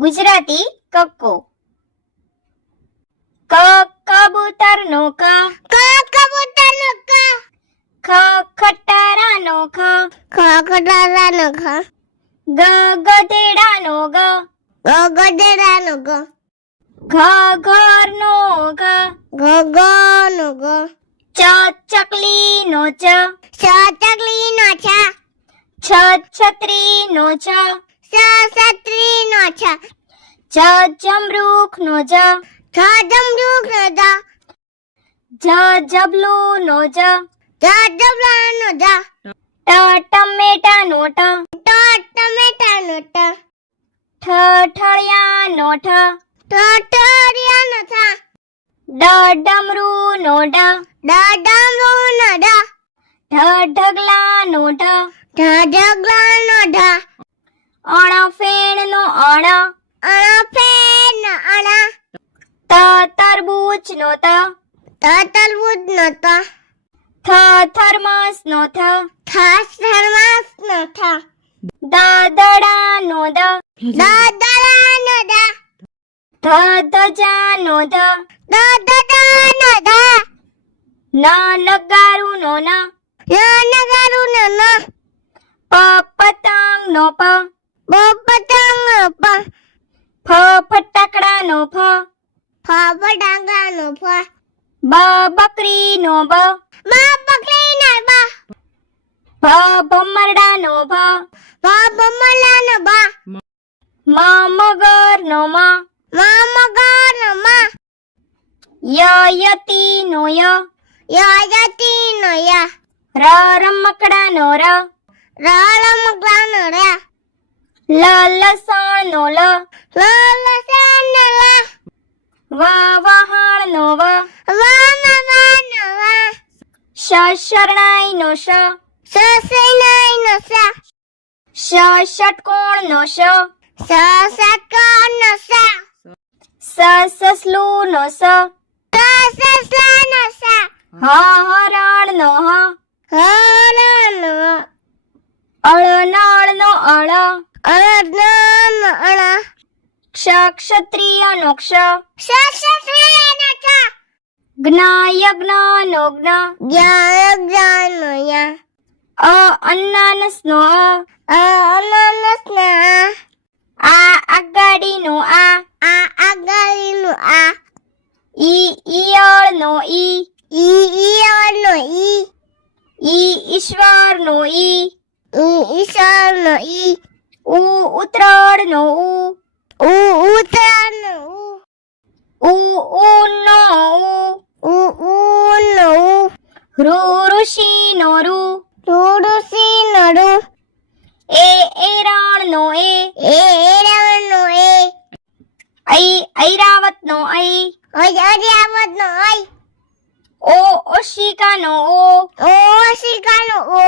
ગુજરાતી કક્કો. ક કબૂતરનો ક, કબૂતરનો ક, ખ ખટારાનો ખ, ખટારાનો ખ, ગ ગધેડાનો ગ, ગધેડાનો ગ, ઘ ઘરનો ઘ, ગનો ગ, ચ ચકલીનો ચ, ચકલીનો છ, છ છત્રીનો છ, છત્રીનો છ, જ જમરૂખનો જ, જમરૂખનો જ, જ જબલુનો જ, જબલાનો જ, ટ ટમેટાનો ટ, ટમેટાનો ટ, ઠ ઠળિયાનો ઠ, ટરિયાનો થ, ડ ડમરૂનો ડ, ડમરૂનો ડ, ઢ ઢગલાનો ઢ, ઢગલાનો ઢ, અણ ફેણનો અણ, ફેરનો અણ, ત તરબૂચનો ત, તરબૂચનો ત, થ થર્મસનો થ, થર્માસનો થ, દ દડાનો દ, દરાનો દ, ધ ધજાનો ધ, દડાનો ધ, ન નગારુનો ન, નગારુનો ન, પ પતંગનો પ, પતંગનો પ, ફ ફટાકડાનો ફ, ફટાકડાનો ફ, બ બકરીનો બ, બકરીનો બ, ભ ભમરડાનો ભ, ભમલાનો બ, મ મગરનો મ, મગરનો મ, યતીનો ય, યતીનો ય, રમકડાનો ર, રમકડાનો ર, લસણનો લ, લસણનો લ, વહાણનો વ, વામવાનો વ, શરણાઈનો શ, સસૈનાઈનો સ, ષટકોણનો શ, સસકોનો સ, સસલુનો સ, સસલાનો સ, હરણનો હ, હરણનો અળનળનો અળ, અળનો અળ, ક્ષત્રિયનો ક્ષ, સસલાનો સ, જ્ઞ જ્ઞ, જ્ઞાનો ય, અનાનસનો અનનસનો આ આગાડીનો આ, આગળનો આ, ઈયળનો ઈ, ઈયળનો ઈ, ઈશ્વરનો ઈ, ઈશ્વરનો ઈ, ઉતરાળનો ઉતરાનો ઊનો ઉનો ઋષિનો ઋ, તુળસીનો રૂ, એરણનો એરણનો ઐરાવતનો ઐ, અજાવતનો ઐ, ઓશિકાનો ઓશિકાનો ઓ,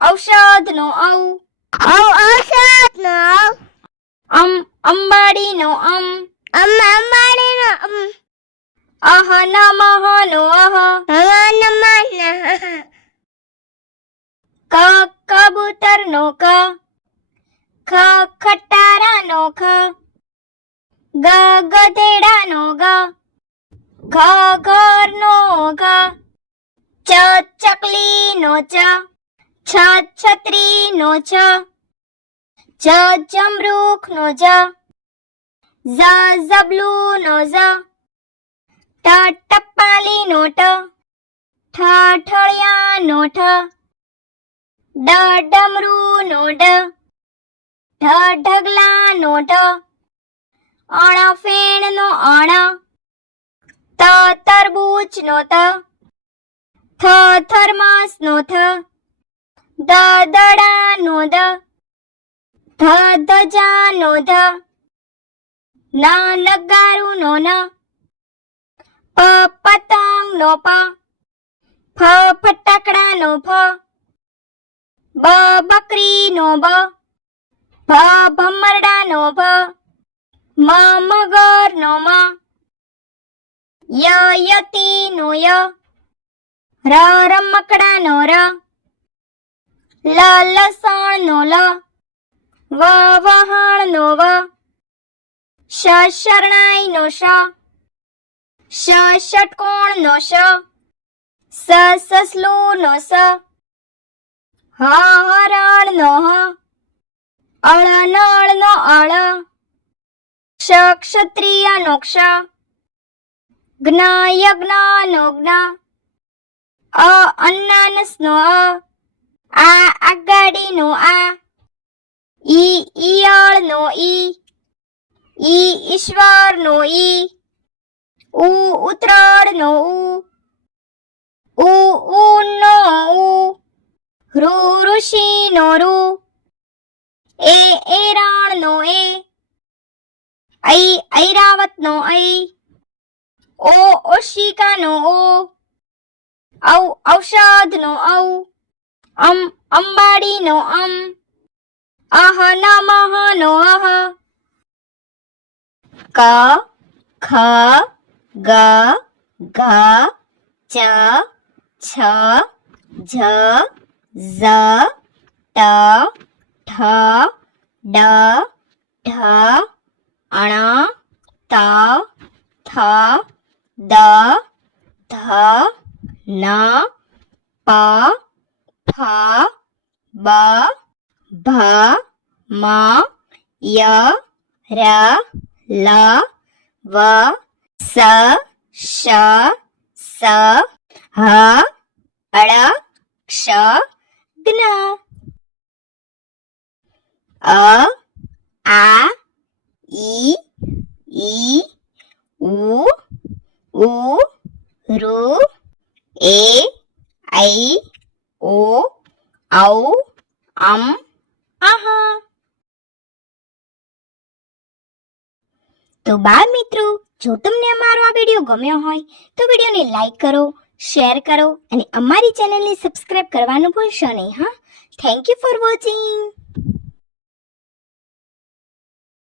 ઔષધનો ઔષધનો અંબાડીનો અંબાડીનો નમઃનો નમઃ, કબૂતરનો ક, ખ ખટારાનો ખ, ગ ગધેડાનો ગ, ઘ ઘરનો ઘ, ચ ચકલીનો ચ, છ છત્રીનો છ, જ જમરૂખનો જ, ઝ ઝબલુનો ઝ, ટ ટપાલીનો ટ, ઠ ઠળિયાનો ઠ, ડ ડમરૂનો ડ, ઢ ઢગલાનો ઢ, અણ ફેણનો અણ, ત તરબૂચનો ત, થ થર્મસનો થ, દ દડાનો દ, ધ ધજાનો ધ, ન નગારુનો ન, પ પતંગનો પ, ફ ફટાકડાનો ફ, બ બકરીનો બ, ભ ભમરડાનો ભ, મ મગરનો મ, યતીનો ય, રમકડાનો ર, લસણનો લ, વહાણનો નો વ શ શરણાઈ નો શ શ ષટકોણ નો શ સ સસલું નો સ હ હરણ નો હ અળ નળ નો અળ ક્ષ ક્ષત્રિય નો ક્ષ જ્ઞ યજ્ઞ નો જ્ઞ અ અન્નાનસ નો આ આગાડી નો આ ઈ ઈયળ નો ઈ ઈશ્વર નો ઈ ઉત્તરાયણ નો ઊન નો ઋષિ નો એરણ નો ઐરાવત નો ઓશિકા નો ઔષધ નો અંબાડી નો અહ નમઃ નો અહ ક ખ ગ ઘ ચ છ ઝ ઝ ટ ઠ ડ ઢ અણ ત થ દ ધ ન પ ફ બ ભ મ ય ર લ વ સ શ સ હ અળ ક્ષ જ્ઞ અ આ ઈ ઉ ઋ એ ઐ ઓ ઔ અમ અહ. તો બાળ મિત્રો, જો તમને અમારો આ વિડીયો ગમ્યો હોય તો વિડીયોને લાઈક કરો, શેર કરો અને અમારી ચેનલને સબસ્ક્રાઇબ કરવાનું ભૂલશો નહીં. હા, થેન્ક યુ ફોર વોચિંગ.